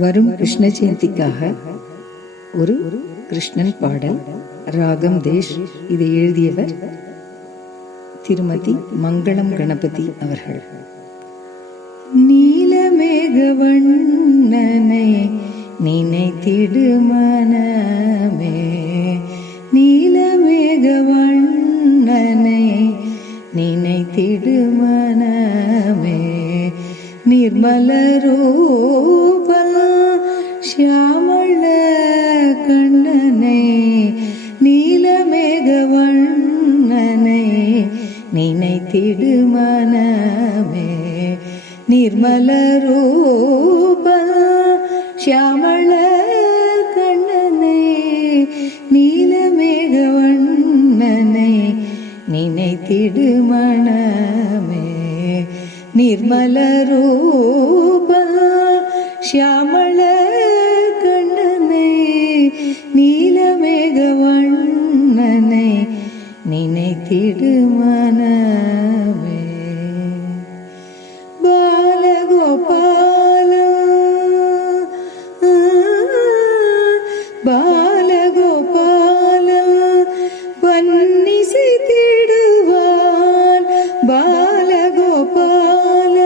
வரும் கிருஷ்ண ஜெயந்திக்காக ஒரு கிருஷ்ணன் பாடல், ராகம் தேஷ். இதை எழுதியவர் திருமதி மங்களம் கணபதி அவர்கள். நீலமேகவண்ணனை நினைத்திடு மனமே, நீலமேகவண்ணனை நினைத்திடு மனமே, நிர்மல ரூபல் ஷியாமள கண்ணனை, நீலமேகவண்ணனை நினைத்திடு மனமே, நிர்மல ரூபல் ஷியாமள கண்ணனை, நீலமேகவண்ணனை நினைத்திடு மனமே, நிர்மல ரூபல் ஷியாமள கண்ணனை, நீலமேகவண்ணனை நினைத்திடு மனமே. பாலகோபால பாலகோபால பன்னிசை திடுவான், பாலகோபால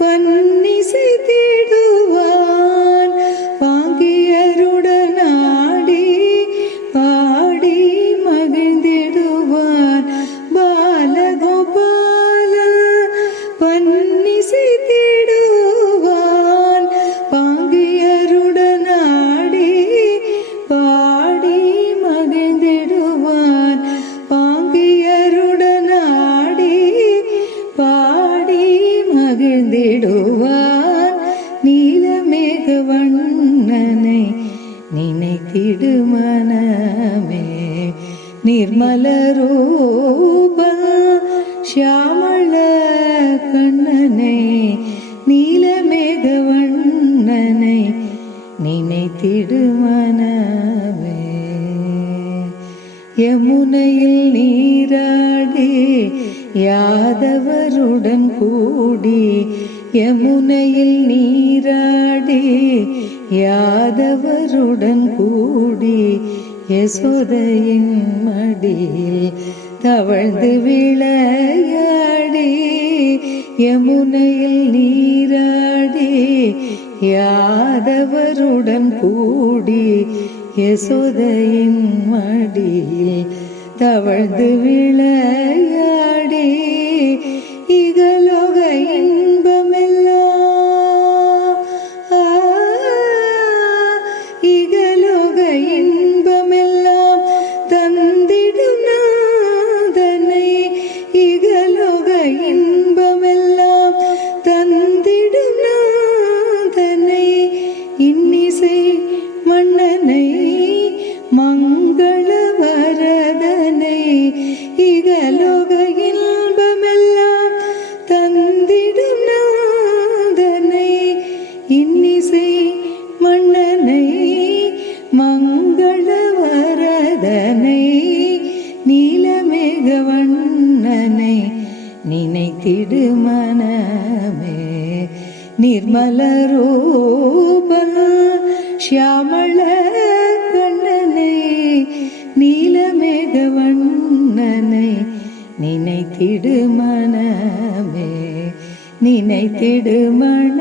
பன்னிசை திடுவான், பாங்கியருடன் ஆடி பாடி மகிழ்ந்திடுவான், பாலகோபால பன்னிசை திடுவான், பாங்கியருடன் ஆடி பாடி மகிழ்ந்திடுவான், பாங்கியருடன் ஆடி பாடி மகிழ்ந்திடுவான், நீலமேகவண்ணனை நினைத்திடு மனமே, நிர்மல ரூபல் ஷியாமள கண்ணனை, நீலமேகவண்ணனை நினைத்திடு மனமே. யமுனையில் நீராடி யாதவருடன் கூடி, யமுனையில் நீராடி யாதவருடன் கூடி, யசோதையின் மடியில் தவழ்ந்து விளையாடி, யமுனையில் நீராடி யாதவருடன் கூடி, யசோதையின் மடியில் தவழ்ந்து விளையாடி, இகலோக இன்பமெல்லாம் இகலோக இன்பமெல்லாம் தந்திடும் நாதனை, இகலோக இன்பமெல்லாம் தந்திடும் நாதனை, இன்னிசை மன்னனை மங்கள வரதனை, இகலோக இன்பமெல்லாம் தந்திடும் நாதனை, இன்னிசை மன்னனை மங்கள வரதனை, நீலமேகவண்ணனை நினைத்திடு மனமே, நிர்மல ரூபல் ஷியாமள கண்ணனை, நீலமேகவண்ணனை நினைத்திடு மனமே, நினைத்திடு மன